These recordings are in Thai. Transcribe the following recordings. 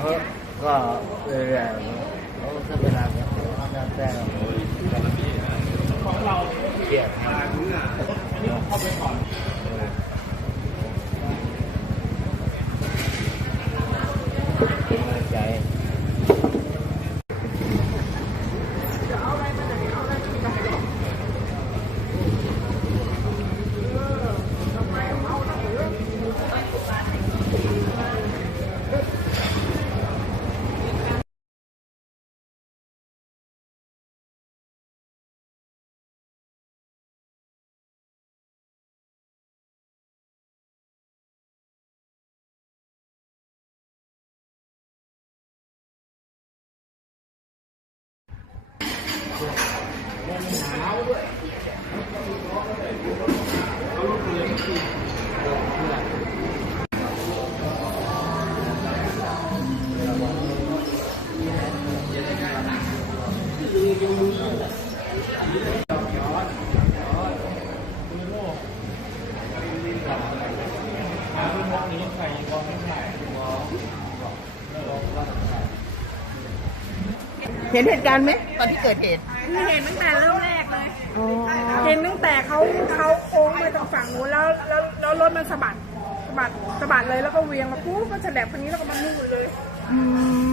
ขาก็เรื่อยๆเขาถ้าเวลาเขาจะแจ้งของเราเกลียดเข้าไปก่อนใจเห็นเหตุการณ์ไหมตอนที่เกิดเหตุคือเห็นตั้งแต่เริ่มแรกเลย อ๋อเห็นตั้งแต่เขาเขาโค้งไปตรงฝั่งนู้นแล้วแล้วแล้วรถมันสะบัดสะบัดสะบัดเลยแล้วก็เวียงมาปุ๊บก็ฉลับคนนี้แล้วก็มานู่นเลยอืม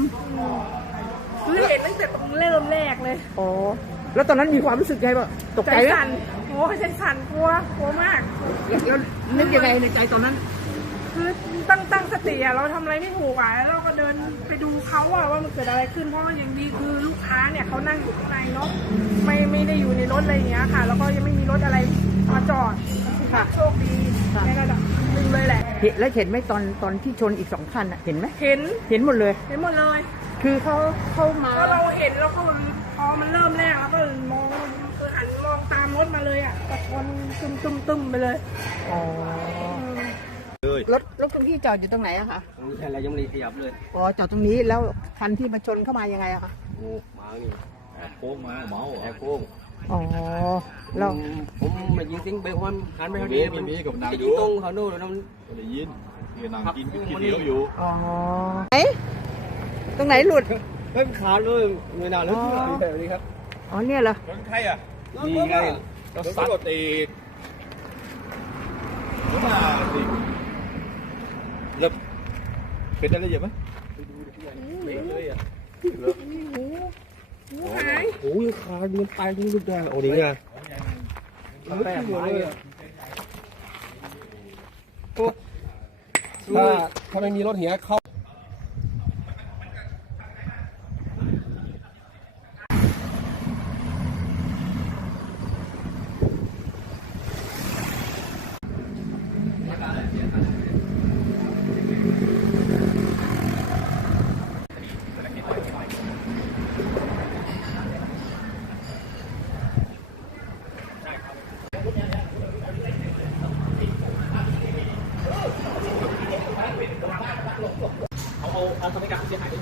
คือเห็นตั้งแต่ตรงเริ่มแรกเลยอ๋อแล้วตอนนั้นมีความรู้สึกไงบ้างตกใจใจไหมสั่นโอ้ใจสั่นกลัวกลัวมาก แล้วแล้วนึกยังไงในใจตอนนั้น คือตั้งตั้งสติอะเราทำอะไรไม่ถูกอะแล้ว เราก็เดินไปดูเขาอะว่ามันเกิดอะไรขึ้นเพราะว่าอย่างดีคือลูกค้าเนี่ยเขานั่งอยู่ข้างในเนาะไม่ไม่ได้อยู่ในรถอะไรอย่างเงี้ยค่ะ แล้วก็ยังไม่มีรถอะไรมาจอดค่ะโชคดีในระดับหนึ่งเลยแหละเห็นแล้วเห็นไหมตอนตอนที่ชนอีกสองคันอะเห็นไหมเห็นเห็นหมดเลย เห็นหมดเลย คือเขาเข้ามาก็เราเห็นแล้วก็พอมันเริ่มแรกแล้วก็มองคือหันมองตามรถมาเลยอะก็ชนตึมตึมตึมไปเลยอ๋อ รถรถตรงที่จอดอยู่ตรงไหนอะคะไม่ใช่อะไรยังไม่ได้ขยับเลยอ๋อจอดตรงนี้แล้วคันที่มาชนเข้ามายังไงอะคะโอ้มานี่แอบโค้งมาเมาแอบโค้งอ๋อเราผมมายิงทิ้งไปความหันไปทางนี้มันมีกับนางอยู่ตรงเขาโน่นแล้วมันได้ยินเฮียนางกินกินเหนียวอยู่อ๋อไหนตรงไหนหลุดเฮ้ยขาดเลยไม่นานแล้วอ๋อแบบนี้ครับอ๋อเนี่ยเหรอรถใครอะนี่ไงรถสัตว์เอ กรถมาสิแล้วเป็นอะไรอย่างไหมเลยอะหูหายโอ้ยขาดมันตายทั้งลูกได้โอ้นี่ไงแป้งไม้อะถ้าถ้าไม่มีรถเหียเข้า 好ล้วเ